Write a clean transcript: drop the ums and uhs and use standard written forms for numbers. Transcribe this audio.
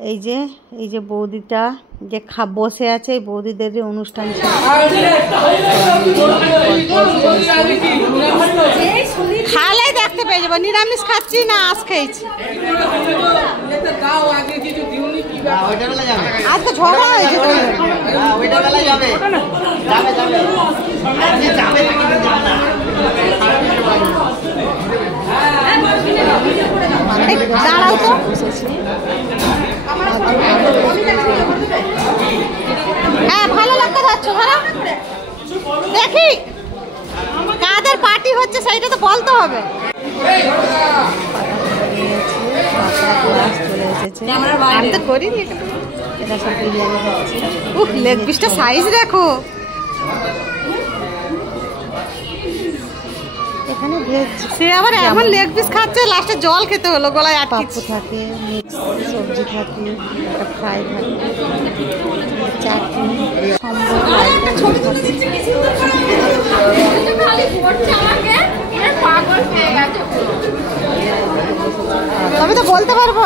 এই যে বৌদিটা যে বসে আছে, এই বৌদিদের অনুষ্ঠান খালে দেখতে পেয়ে যাবো। নিরামিষ খাচ্ছি না আজ খেয়েছি। আজ তো ঝগড়া হয়েছে। দাঁড়াও তো, হ্যাঁ ভালো লাগতে যাচ্ছ। ভালো দেখি কাদের পার্টি হচ্ছে সেইটা তো বলতে হবে। আমি তো করিনি। এটা সব বিরিয়ানি হচ্ছে। লেগ পিসটা সাইজ দেখো। এখানে ভেজ, সে আবার এমন লেগ পিস খাচ্ছে লাস্টে জল খেতে হলো গলায়। পাপ্পু থাকে, মিক্স সবজি থাকে, একটা ফ্রাই থাকে, চাটনি, আমি তো বলতে পারবো।